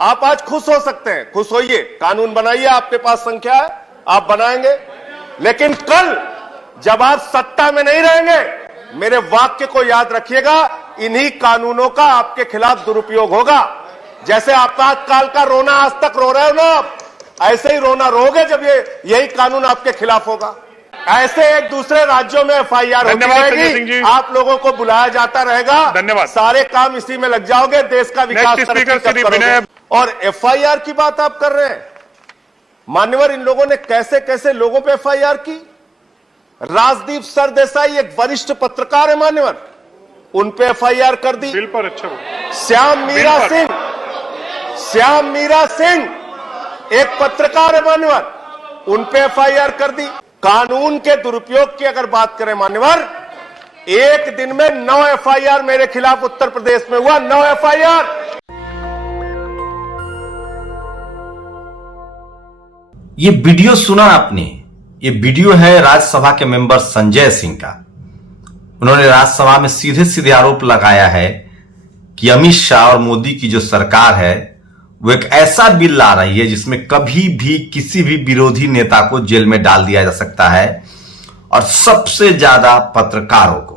आप आज खुश हो सकते हैं, खुश होइए, कानून बनाइए, आपके पास संख्या है, आप बनाएंगे। लेकिन कल जब आप सत्ता में नहीं रहेंगे, मेरे वाक्य को याद रखिएगा, इन्हीं कानूनों का आपके खिलाफ दुरुपयोग होगा। जैसे आपातकाल का रोना आज तक रो रहे हो ना आप, ऐसे ही रोना रोगे जब यही कानून आपके खिलाफ होगा। ऐसे एक दूसरे राज्यों में एफआईआर होती रहेगी, आप लोगों को बुलाया जाता रहेगा, धन्यवाद। सारे काम इसी में लग जाओगे, देश का विकास करोगे। और एफआईआर की बात आप कर रहे हैं मान्यवर, इन लोगों ने कैसे कैसे लोगों पे एफआईआर की। राजदीप सरदेसाई एक वरिष्ठ पत्रकार है मान्यवर, उन पे एफआईआर कर दी। बिल पर अच्छा श्याम मीरा सिंह एक पत्रकार है मान्यवर, उन पे एफआईआर कर दी। कानून के दुरुपयोग की अगर बात करें मान्यवर, एक दिन में 9 एफआईआर मेरे खिलाफ उत्तर प्रदेश में हुआ, 9 एफआईआर। ये वीडियो सुना आपने, ये वीडियो है राज्यसभा के मेंबर संजय सिंह का। उन्होंने राज्यसभा में सीधे सीधे आरोप लगाया है कि अमित शाह और मोदी की जो सरकार है वो एक ऐसा बिल ला रही है जिसमें कभी भी किसी भी विरोधी नेता को जेल में डाल दिया जा सकता है, और सबसे ज्यादा पत्रकारों को।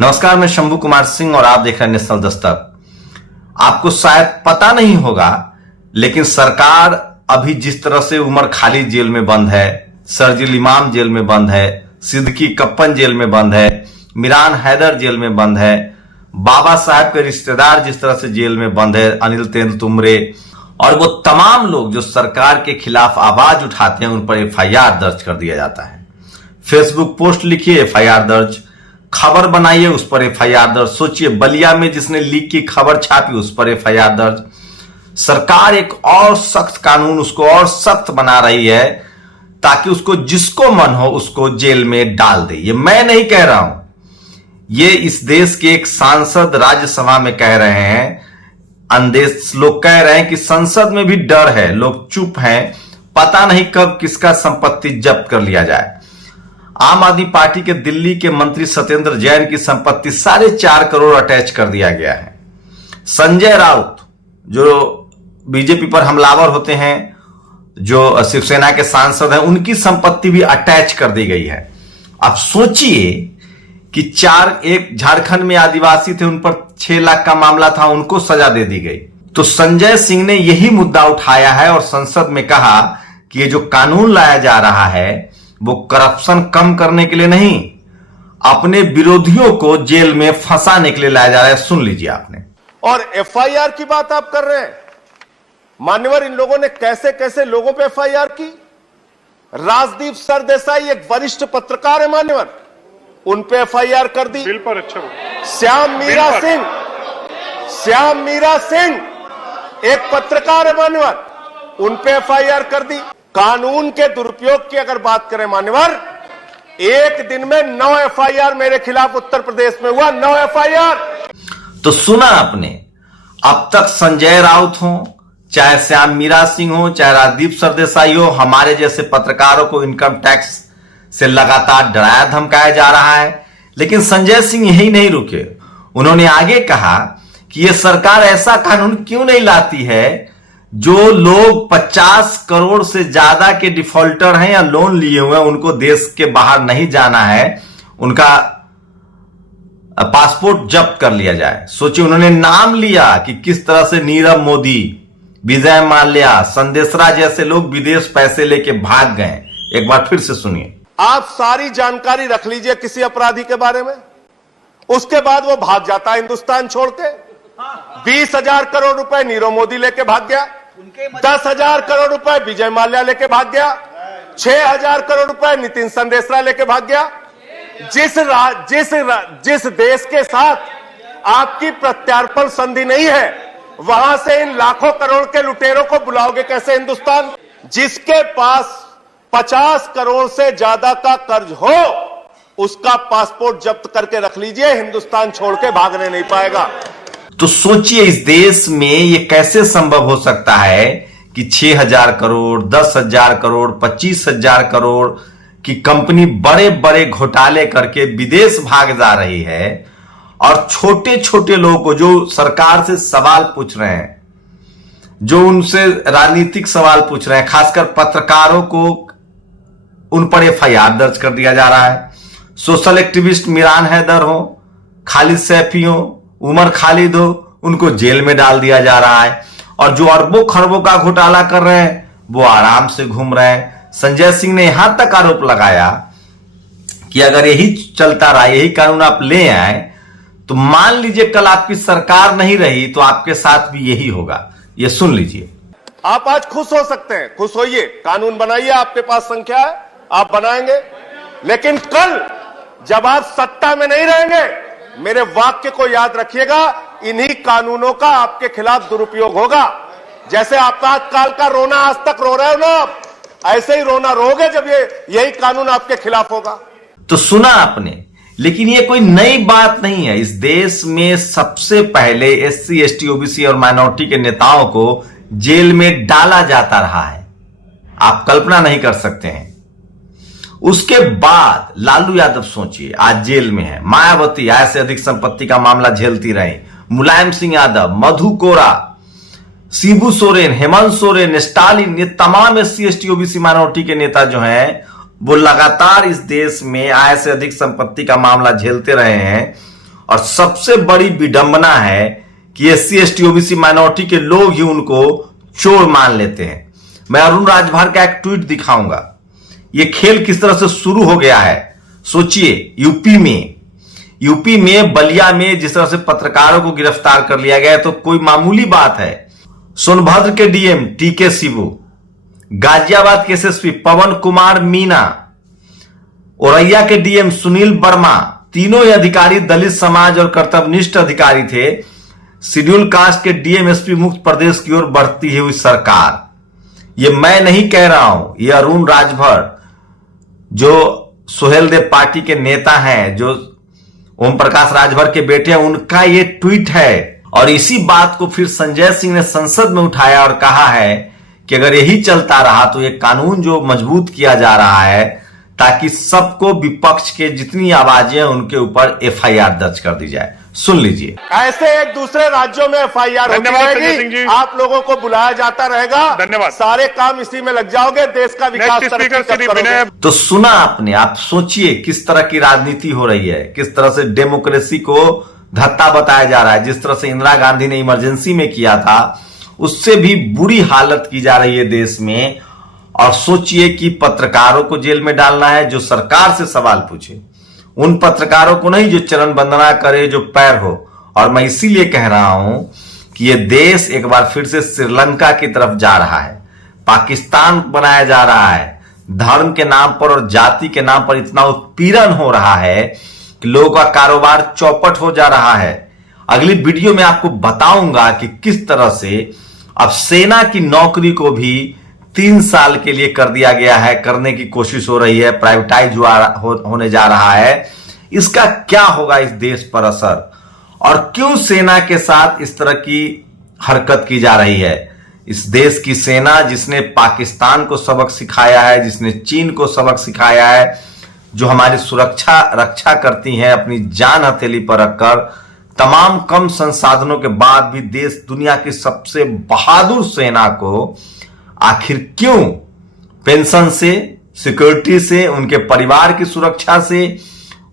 नमस्कार, मैं शंभू कुमार सिंह और आप देख रहे हैं नेशनल दस्तक। आपको शायद पता नहीं होगा, लेकिन सरकार अभी जिस तरह से उमर खालिद जेल में बंद है, शर्जील इमाम जेल में बंद है, सिद्दीकी कप्पन जेल में बंद है, मिरान हैदर जेल में बंद है, बाबा साहब के रिश्तेदार जिस तरह से जेल में बंद है, अनिल तेंदुलतुमरे, और वो तमाम लोग जो सरकार के खिलाफ आवाज उठाते हैं उन पर एफआईआर दर्ज कर दिया जाता है। फेसबुक पोस्ट लिखिए, एफआईआर दर्ज, खबर बनाइए, उस पर एफआईआर दर्ज। सोचिए, बलिया में जिसने लीक की खबर छापी उस पर एफआईआर दर्ज। सरकार एक और सख्त कानून, उसको और सख्त बना रही है ताकि उसको जिसको मन हो उसको जेल में डाल दे। ये मैं नहीं कह रहा हूं, ये इस देश के एक सांसद राज्यसभा में कह रहे हैं। अनदेश लोग कह रहे हैं कि संसद में भी डर है, लोग चुप हैं, पता नहीं कब किसका संपत्ति जब्त कर लिया जाए। आम आदमी पार्टी के दिल्ली के मंत्री सत्येंद्र जैन की संपत्ति 4.5 करोड़ अटैच कर दिया गया है। संजय राउत जो बीजेपी पर हमलावर होते हैं, जो शिवसेना के सांसद हैं, उनकी संपत्ति भी अटैच कर दी गई है। अब सोचिए कि एक झारखंड में आदिवासी थे, उन पर 6 लाख का मामला था, उनको सजा दे दी गई। तो संजय सिंह ने यही मुद्दा उठाया है और संसद में कहा कि ये जो कानून लाया जा रहा है वो करप्शन कम करने के लिए नहीं, अपने विरोधियों को जेल में फंसाने के लिए लाया जा रहा है। सुन लीजिए आपने। और एफआईआर की बात आप कर रहे हैं मान्यवर, इन लोगों ने कैसे कैसे लोगों पे एफआईआर की। राजदीप सरदेसाई एक वरिष्ठ पत्रकार है मान्यवर, उन पे एफआईआर कर दी। बिल पर अच्छा श्याम मीरा सिंह एक पत्रकार है मान्यवर, उन पे एफआईआर कर दी। कानून के दुरुपयोग की अगर बात करें मान्यवर, एक दिन में 9 एफआईआर मेरे खिलाफ उत्तर प्रदेश में हुआ, 9 एफआईआर। तो सुना आपने, अब तक संजय राउत हो, चाहे श्याम मीरा सिंह हो, चाहे राजदीप सरदेसाई हो, हमारे जैसे पत्रकारों को इनकम टैक्स से लगातार डराया धमकाया जा रहा है। लेकिन संजय सिंह यही नहीं रुके, उन्होंने आगे कहा कि यह सरकार ऐसा कानून क्यों नहीं लाती है जो लोग 50 करोड़ से ज्यादा के डिफॉल्टर हैं या लोन लिए हुए हैं, उनको देश के बाहर नहीं जाना है, उनका पासपोर्ट जब्त कर लिया जाए। सोचिए, उन्होंने नाम लिया कि किस तरह से नीरव मोदी, विजय माल्या, संदेशरा जैसे लोग विदेश पैसे लेके भाग गए। एक बार फिर से सुनिए। आप सारी जानकारी रख लीजिए किसी अपराधी के बारे में, उसके बाद वो भाग जाता है हिंदुस्तान छोड़ के। 20,000 करोड़ रुपए नीरव मोदी लेके भाग गया, 10,000 करोड़ रुपए विजय माल्या लेके भाग गया, 6,000 करोड़ रुपए नितिन संदेशरा लेके भाग गया। जिस देश के साथ आपकी प्रत्यार्पण संधि नहीं है, वहां से इन लाखों करोड़ के लुटेरों को बुलाओगे कैसे हिंदुस्तान? जिसके पास 50 करोड़ से ज्यादा का कर्ज हो, उसका पासपोर्ट जब्त करके रख लीजिए, हिंदुस्तान छोड़ के भागने नहीं पाएगा। तो सोचिए, इस देश में यह कैसे संभव हो सकता है कि 6,000 करोड़, 10,000 करोड़, 25,000 करोड़ की कंपनी बड़े बड़े घोटाले करके विदेश भाग जा रही है, और छोटे छोटे लोगों को जो सरकार से सवाल पूछ रहे हैं, जो उनसे राजनीतिक सवाल पूछ रहे हैं, खासकर पत्रकारों को उन पर एफआईआर दर्ज कर दिया जा रहा है। सोशल एक्टिविस्ट मिरान हैदर हो, खालिद सैफी हो, उमर खालिद हो, उनको जेल में डाल दिया जा रहा है। और जो अरबों खरबों का घोटाला कर रहे हैं वो आराम से घूम रहे हैं। संजय सिंह ने यहां तक आरोप लगाया कि अगर यही चलता रहा, यही कानून आप ले आए, तो मान लीजिए कल आपकी सरकार नहीं रही तो आपके साथ भी यही होगा। ये सुन लीजिए। आप आज खुश हो सकते हैं, खुश होइए, कानून बनाइए, आपके पास संख्या है, आप बनाएंगे। लेकिन कल जब आप सत्ता में नहीं रहेंगे, मेरे वाक्य को याद रखिएगा, इन्हीं कानूनों का आपके खिलाफ दुरुपयोग होगा। जैसे आपातकाल का रोना आज तक रो रहे हो ना आप, ऐसे ही रोना रोगे जब यही कानून आपके खिलाफ होगा। तो सुना आपने, लेकिन ये कोई नई बात नहीं है। इस देश में सबसे पहले एससी, एसटी, ओबीसी और माइनॉरिटी के नेताओं को जेल में डाला जाता रहा है, आप कल्पना नहीं कर सकते हैं। उसके बाद लालू यादव सोचिए, आज जेल में है। मायावती आय से अधिक संपत्ति का मामला झेलती रही। मुलायम सिंह यादव, मधु कोरा, शिबू सोरेन, हेमंत सोरेन, स्टालिन, ये तमाम एससी, एसटी, ओबीसी, माइनॉरिटी के नेता जो हैं वो लगातार इस देश में आय से अधिक संपत्ति का मामला झेलते रहे हैं। और सबसे बड़ी विडंबना है कि एससी, एसटी, ओबीसी, माइनॉरिटी के लोग ही उनको चोर मान लेते हैं। मैं अरुण राजभर का एक ट्वीट दिखाऊंगा। ये खेल किस तरह से शुरू हो गया है सोचिए। यूपी में बलिया में जिस तरह से पत्रकारों को गिरफ्तार कर लिया गया है तो कोई मामूली बात है। सोनभद्र के डीएम टीके शिबू, गाजियाबाद के एसएसपी पवन कुमार मीना, औरैया के डीएम सुनील वर्मा, तीनों ही अधिकारी दलित समाज और कर्तव्यनिष्ठ अधिकारी थे। शेड्यूल कास्ट के डीएम एसपी मुक्त प्रदेश की ओर बढ़ती हुई सरकार। ये मैं नहीं कह रहा हूं, ये अरुण राजभर जो सुहेलदेव पार्टी के नेता हैं, जो ओम प्रकाश राजभर के बेटे हैं, उनका ये ट्वीट है। और इसी बात को फिर संजय सिंह ने संसद में उठाया और कहा है कि अगर यही चलता रहा तो ये कानून जो मजबूत किया जा रहा है ताकि सबको विपक्ष के जितनी आवाजें हैं उनके ऊपर एफआईआर दर्ज कर दी जाए। सुन लीजिए। ऐसे एक दूसरे राज्यों में एफआईआर होती रहेगी, आप लोगों को बुलाया जाता रहेगा। धन्यवाद। सारे काम इसी में लग जाओगे, देश का विकास करोगे। तो सुना आपने, आप सोचिए किस तरह की राजनीति हो रही है, किस तरह से डेमोक्रेसी को धत्ता बताया जा रहा है। जिस तरह से इंदिरा गांधी ने इमरजेंसी में किया था उससे भी बुरी हालत की जा रही है देश में। और सोचिए कि पत्रकारों को जेल में डालना है जो सरकार से सवाल पूछे, उन पत्रकारों को नहीं जो चरण वंदना करे, जो पैर हो। और मैं इसीलिए कह रहा हूं कि यह देश एक बार फिर से श्रीलंका की तरफ जा रहा है, पाकिस्तान बनाया जा रहा है। धर्म के नाम पर और जाति के नाम पर इतना उत्पीड़न हो रहा है कि लोगों का कारोबार चौपट हो जा रहा है। अगली वीडियो में आपको बताऊंगा कि किस तरह से अब सेना की नौकरी को भी 3 साल के लिए कर दिया गया है, करने की कोशिश हो रही है, प्राइवेटाइज होने जा रहा है। इसका क्या होगा इस देश पर असर, और क्यों सेना के साथ इस तरह की हरकत की जा रही है। इस देश की सेना जिसने पाकिस्तान को सबक सिखाया है, जिसने चीन को सबक सिखाया है, जो हमारी रक्षा करती हैं अपनी जान हथेली पर रखकर, तमाम कम संसाधनों के बाद भी देश दुनिया की सबसे बहादुर सेना को आखिर क्यों पेंशन से, सिक्योरिटी से, उनके परिवार की सुरक्षा से,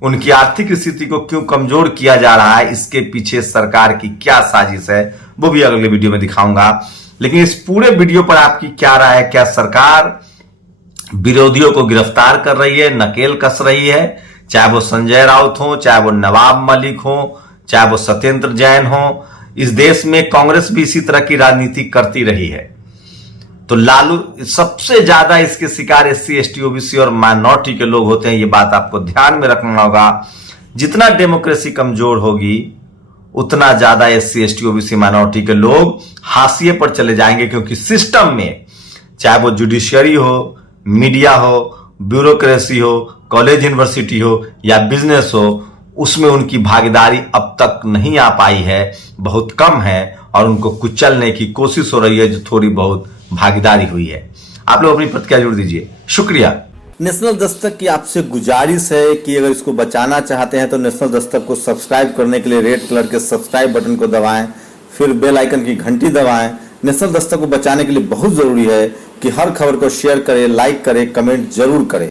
उनकी आर्थिक स्थिति को क्यों कमजोर किया जा रहा है, इसके पीछे सरकार की क्या साजिश है, वो भी अगले वीडियो में दिखाऊंगा। लेकिन इस पूरे वीडियो पर आपकी क्या राय है? क्या सरकार विरोधियों को गिरफ्तार कर रही है, नकेल कस रही है, चाहे वो संजय राउत हो, चाहे वो नवाब मलिक हो, चाहे वो सत्येंद्र जैन हो? इस देश में कांग्रेस भी इसी तरह की राजनीति करती रही है। तो लालू सबसे ज्यादा इसके शिकार एससी, एसटी, ओबीसी और माइनॉरिटी के लोग होते हैं। ये बात आपको ध्यान में रखना होगा। जितना डेमोक्रेसी कमजोर होगी उतना ज्यादा एससी, एसटी, ओबीसी, माइनॉरिटी के लोग हाशिए पर चले जाएंगे, क्योंकि सिस्टम में चाहे वो जुडिशियरी हो, मीडिया हो, ब्यूरोक्रेसी हो, कॉलेज यूनिवर्सिटी हो या बिजनेस हो, उसमें उनकी भागीदारी अब तक नहीं आ पाई है, बहुत कम है, और उनको कुचलने की कोशिश हो रही है जो थोड़ी बहुत भागीदारी हुई है। आप लोग अपनी प्रतिक्रिया जरूर दीजिए। शुक्रिया। नेशनल दस्तक की आपसे गुजारिश है कि अगर इसको बचाना चाहते हैं तो नेशनल दस्तक को सब्सक्राइब करने के लिए रेड कलर के सब्सक्राइब बटन को दबाएं, फिर बेल आइकन की घंटी दबाएं। नेशनल दस्तक को बचाने के लिए बहुत जरूरी है कि हर खबर को शेयर करें, लाइक करें, कमेंट जरूर करें।